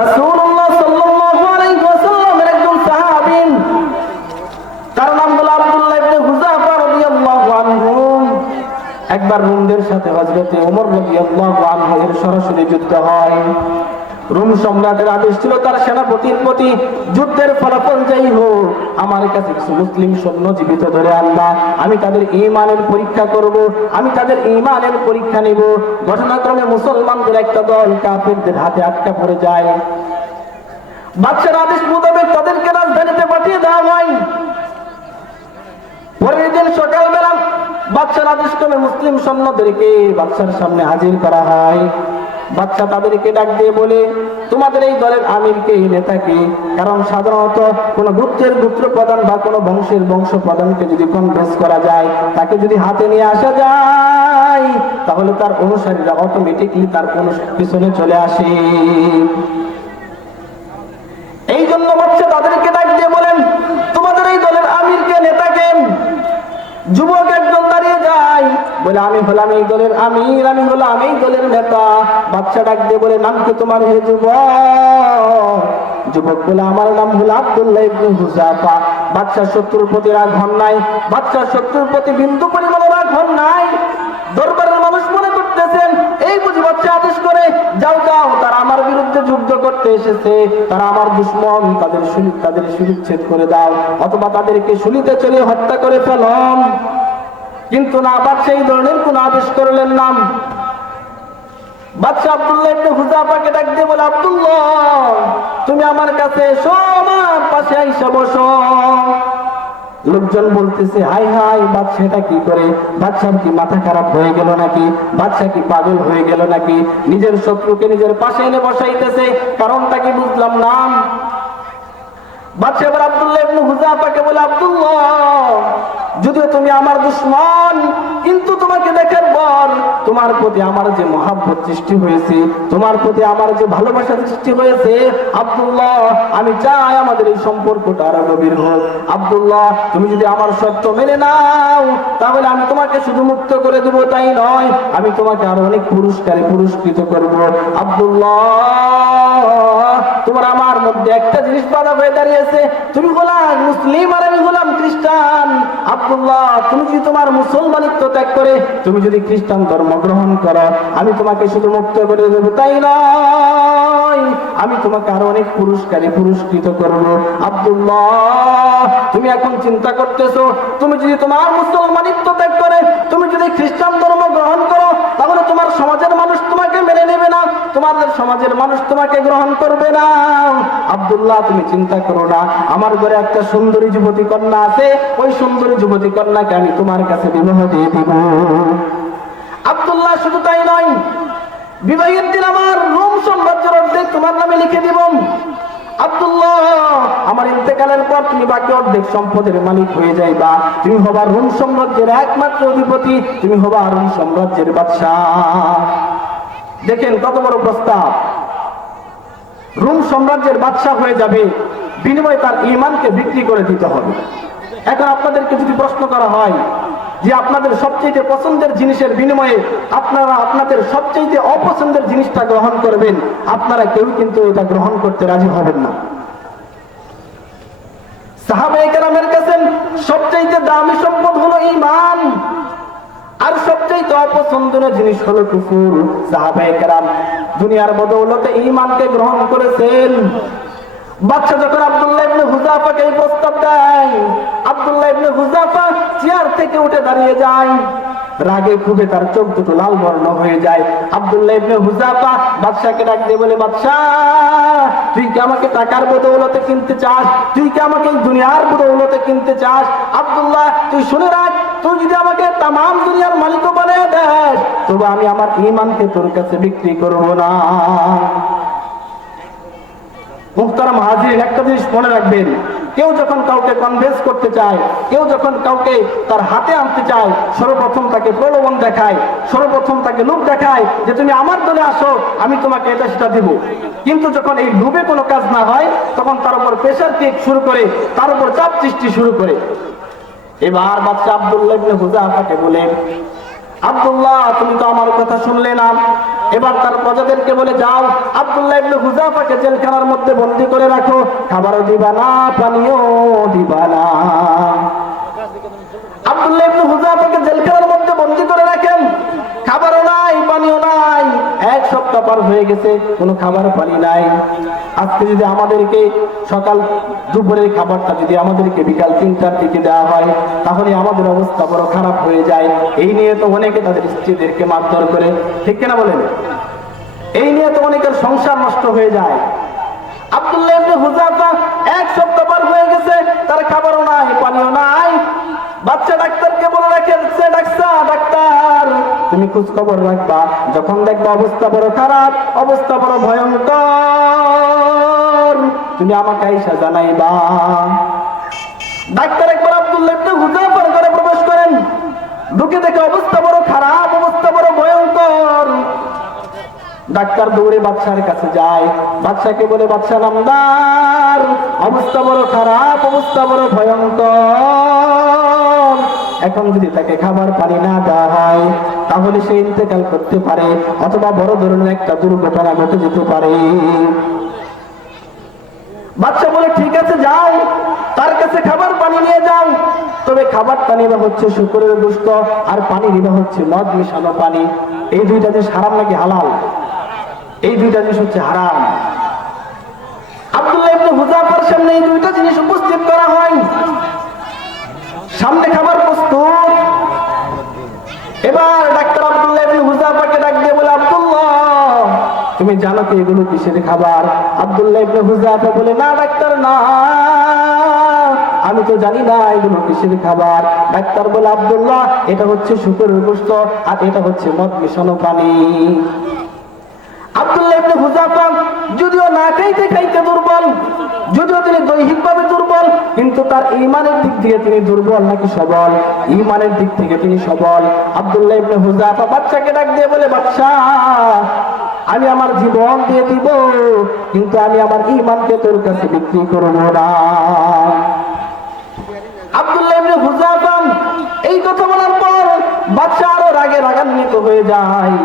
রাসূলুল্লাহ সাল্লাল্লাহু আলাইহি ওয়াসাল্লামের একজন সাহাবী, তার নাম হলো আব্দুল্লাহ ইবনে হুযাফা রাদিয়াল্লাহু আনহু। একবার রোমদের সাথে হযরতে ওমর রাদিয়াল্লাহু আনহু এর সরাসরি যুদ্ধ হয়। রোম সম্রাটের আদেশ ছিল তার সেনাপতির প্রতি, যুদ্ধের ফলাফল যাই হোক, আমার কাছে কিছু মুসলিম সৈন্য জীবিত ধরে আনবা, আমি তাদের ঈমানের পরীক্ষা করব, আমি তাদের ঈমানের পরীক্ষা নিব। ঘটনাক্রমে মুসলমানদের একটা দল কাফেরদের হাতে আটকা পড়ে যায়। বাদশার আদেশ মোতাবেক তাদেরকে রাজধানীতে পাঠিয়ে দেওয়া হয়। পরের দিন সকালবেলা বাদশার আদেশ ক্রমে মুসলিম সৈন্যদেরকে বাদশার সামনে হাজির করা হয়। বাদশা তাদেরকে ডাক দিয়ে বলে, তোমাদের এই দলের আমিরকে, নেতাকে, কারণ সাধারণত কোন গোত্রের গোত্র প্রধান বা কোন বংশের বংশ প্রধানকে যদি কনভিন্স করা যায়, তাকে যদি হাতে নিয়ে আসা যায়, তাহলে তার অনুসারীরা অটোমেটিকলি তার পিছনে চলে আসে। এই জন্য বাদশা তাদেরকে ডাক দিয়ে বলেন, তোমাদের এই দলের আমিরকে, নেতাকে। যুবক একজন দাঁড়িয়ে যায়, বলে আমি হলাম এই দলের আমির, আমি হলাম এই দলের নেতা। বাদশা ডাক দিয়ে বলে, নাম কি তোমার হে যুবক? যুবক বলে, আমার নাম হলো আব্দুল্লাহ ইবনে হুযাফা। বাদশার শত্রুর প্রতি রাগ হন নাই, বাদশার শত্রুর প্রতি বিন্দু পরিমাণ রাগ হন নাই। দরবারের মানুষ মনে করতেছেন এই বুঝি বাদশা আদেশ করে, যাও যাও, তারা আমার বিরুদ্ধে যুদ্ধ করতে এসেছে, তারা আমার দুশমন, তাদের শিরচ্ছেদ করে দাও, অথবা তাদেরকে শুলিতে চলে হত্যা করে ফেলম। কিন্তু না, বাদশা এই ধরনের কোন আদেশ করলেন না। বাদশা আব্দুল্লাহ ইবনে হুযাফাকে ডাক দিয়ে বলে, আব্দুল্লাহ, তুমি আমার কাছে এসো, আমার পাশে আইসা বসো। লোকজন বলতেছে, হাই হাই, বাদশা এটা কি করে? বাদশার কি মাথা খারাপ হয়ে গেল নাকি? বাদশা কি পাগল হয়ে গেল নাকি? নিজের শত্রুকে নিজের পাশে এনে বসাইতেছে, কারণটা কি বুঝলাম না। বাদশা এবার আব্দুল্লাহ ইবনে হুযাফাকে বলে, আব্দুল্লাহ, যদিও তুমি আমার দুশমন, কিন্তু তোমাকে দেখার পর তোমার প্রতি আমার যে মহাব্বত সৃষ্টি হয়েছে, তোমার প্রতি আমার যে ভালোবাসা সৃষ্টি হয়েছে, আব্দুল্লাহ, আমি চাই আমাদের এই সম্পর্কটা আরো গভীর হোক। আব্দুল্লাহ, তুমি যদি আমার শর্ত মেনে নাও, তাহলে আমি তোমাকে শুধু মুক্ত করে দেবো তাই নয়, আমি তোমাকে আরো অনেক পুরস্কারে পুরস্কৃত করব। আব্দুল্লাহ, তোমার আমার মধ্যে একটা জিনিস বাধা হয়ে দাঁড়িয়েছে, তুমি হলাম মুসলিম আর আমি হলাম খ্রিস্টান। আব্দুল্লাহ, তুমি যদি তোমার মুসলমানিত্ব ত্যাগ করে তুমি যদি খ্রিস্টান ধর্ম গ্রহণ করো, আমি তোমাকে শুধু মুক্ত করে দেবো তাই নয়, আমি তোমাকে আরো অনেক পুরস্কারে পুরস্কৃত করব। আব্দুল্লাহ, তুমি এখন চিন্তা করতেছো, তুমি যদি তোমার মুসলমানিত্ব ত্যাগ করে তুমি যদি খ্রিস্টান ধর্ম গ্রহণ করো, তাহলে তোমার সমাজের মানুষ তোমাকে মেনে নেবে না, তোমাদের সমাজের মানুষ তোমাকে গ্রহণ করবে না। আব্দুল্লাহ, তুমি চিন্তা করো না, আমার ঘরে একটা সুন্দরী যুবতী কন্যা আছে, ওই সুন্দরী যুবতী কন্যাকে আমি তোমার কাছে বিবাহ দিয়ে দিব। আব্দুল্লাহ, শুধু তাই নয়, বিবাহের দিন আমার রোম সাম্রাজ্যের অর্ধেক তোমার নামে লিখে দিব। আব্দুল্লাহ, আমার ইন্তেকালের পর তুমি বাকি অর্ধেক সম্পদের মালিক হয়ে যাইবা, তুমি হবা রোম সাম্রাজ্যের একমাত্র অধিপতি, তুমি হবা রোম সাম্রাজ্যের বাদশাহ। দেখেন কত বড় প্রস্তাব। রোম সাম্রাজ্যের বাদশাহ হয়ে যাবে, বিনিময়ে তার ঈমানকে বিক্রি করে দিতে হবে। এখন আপনাদেরকে যদি প্রশ্ন করা হয় যে আপনাদের সবচেয়ে পছন্দের জিনিসের বিনিময়ে আপনারা আপনাদের সবচেয়ে অপছন্দের জিনিসটা গ্রহণ করবেন, আপনারা কেউ কিন্তু এটা গ্রহণ করতে রাজি হবেন না। সাহাবায়ে কেরামের কাছে সবচেয়ে দামি সম্পদ হলো ঈমান, আর সবচেয়ে অপছন্দনীয় জিনিস হলো কুফর। সাহাবায়ে কেরাম দুনিয়ার বদৌলতে ঈমানকে গ্রহণ করেছেন। বাদশা যখন আব্দুল্লাহ ইবনে হুযাফাকে এই প্রস্তাব দেয়, আব্দুল্লাহ ইবনে হুযাফা চেয়ার থেকে উঠে দাঁড়িয়ে যায়, রাগে ক্ষোভে তার চোখ দুটো লাল বর্ণ হয়ে যায়। আব্দুল্লাহ ইবনে হুযাফা বাদশাকে ডাক দিয়ে বলে, বাদশা, তুই কি আমাকে টাকার বদৌলতে কিনতে চাস? তুই কি আমাকে দুনিয়ার বদৌলতে কিনতে চাস? আব্দুল্লাহ, তুই শুনে রাখ, তুই যদি আমাকে তাম দুনিয়ার মালিক বানিয়ে দেস, তবে আমি আমার ঈমানকে তোর কাছে বিক্রি করব না। মুহতারাম হাজিরিন, একটা জিনিস মনে রাখবেন, কেউ যখন কাউকে কনভিন্স করতে চায়, কেউ যখন কাউকে তার হাতে আনতে চায়, সর্বপ্রথম তাকে প্রলোভন দেখায়, সর্বপ্রথম তাকে লোভ দেখায় যে তুমি আমার দলে আসো, আমি তোমাকে এটা সেটা দিব। কিন্তু যখন এই লোভে কোনো কাজ না হয়, তখন তার উপর প্রেসার ক্রিয়েট শুরু করে, তার উপর চাপ সৃষ্টি শুরু করে। এবার বাদশা আব্দুল্লাহ ইবনে হুযাফাকে বলে, আব্দুল্লাহ তুমি তো আমার কথা শুনলে না। এবার তার প্রজাদেরকে বলে, যাও আব্দুল্লাহ ইবনে হুযাফাকে জেলখানার মধ্যে বন্দী করে রাখো, খাবারও দিবা না, পানিও দিবা না। আব্দুল্লাহ ইবনে হুযাফাকে জেলখানার মধ্যে বন্দী করে রাখেন, খাবারও নাই, পানিও নাই। এক সপ্তাহ পার হয়ে গেছে, কোনো খাবার পানি নাই। আজকে যদি আমাদেরকে সকাল দুপুরের খাবারটা যদি আমাদেরকে বিকাল 3টার দিকে দেওয়া হয়, তাহলে আমাদের অবস্থা বড় খারাপ হয়ে যায়। এই নিয়ে তো অনেকে তাদের স্ত্রীদেরকে মারধর করে, ঠিক কিনা বলেন? এই নিয়ে তো অনেকের সংসার নষ্ট হয়ে যায়। আব্দুল্লাহ ইবনে হুযাফা এক সপ্তাহ পার হয়ে গেছে, তার খাবারও নাই, পানিও নাই। বাচ্চা ডাক্তারকে বলে রাখেন, ডাক্তার তুমি খোঁজ খবর রাখবা, যখন দেখবা অবস্থা বড় খারাপ, অবস্থা বড় ভয়ঙ্কর, তুমি আমাকে আইসা জানাইবা। ডাক্তার একবার আব্দুল্লাহ ইবনে হুযাফার ঘরে প্রবেশ করেন, ঢুকে দেখে অবস্থা বড় খারাপ, অবস্থা বড় ভয়ঙ্কর। ডাক্তার দৌড়ে বাদশার কাছে যায়, বাদশাকে বলে, বাদশা নামদার, অবস্থা বড় খারাপ, অবস্থা বড় ভয়ঙ্কর। এখন যদি তাকে খাবার পানি না দেওয়া হয়, তাহলে সে ইন্তেকাল করতে পারে, অথবা বড় ধরনের একটা দুর্ঘটনা ঘটে যেতে পারে। বাদশা বলে, ঠিক আছে যাও, তার কাছে খাবার পানি নিয়ে যাও, তবে খাবারটা নিবা হচ্ছে শূকরের গোশত, আর পানি নিবা হচ্ছে মদ মিশানো পানি। এই দুইটা জিনিস হারাম নাকি হালাল? এই দুইটা জিনিস হচ্ছে হারাম। আব্দুল্লাহ ইবনে হুযাফার সামনে এই দুইটা জিনিস উপস্থিত করা হয়, সামনে খাবার প্রস্তুত। এবার ডাক্তার আব্দুল্লাহ ইবনে হুযাফাকে ডাক দিয়ে বলে, আব্দুল্লাহ তুমি জানো কি এগুলো কিসের খাবার? আব্দুল্লাহ ইবনে হুযাফা বলে, না ডাক্তার না, আমি তো জানি না এগুলো কিসের খাবার। ডাক্তার বলে, আব্দুল্লাহ এটা হচ্ছে শূকরের গোশত, আর এটা হচ্ছে মদ মিশানো পানি। আব্দুল্লাহ ইবনে হুযাফা যদিও না খাইতে খাইতে দুর্বল, যদিও তিনি দৈহিকভাবে দুর্বল, কিন্তু তার ঈমানের দিক থেকে তিনি দুর্বল নাকি সবল? ঈমানের দিক থেকে তিনি সবল। আব্দুল্লাহ ইবনে হুযাফা বাদশাকে ডাক দিয়ে বলে, বাদশা আমি আমার জীবন দিয়ে দিব, কিন্তু আমি আমার ঈমানকে তোর কাছে বিক্রি করব না। আব্দুল্লাহ ইবনে হুযাফা এই কথা বলার পর বাদশা আরো রাগে রাগান্বিত হয়ে যায়।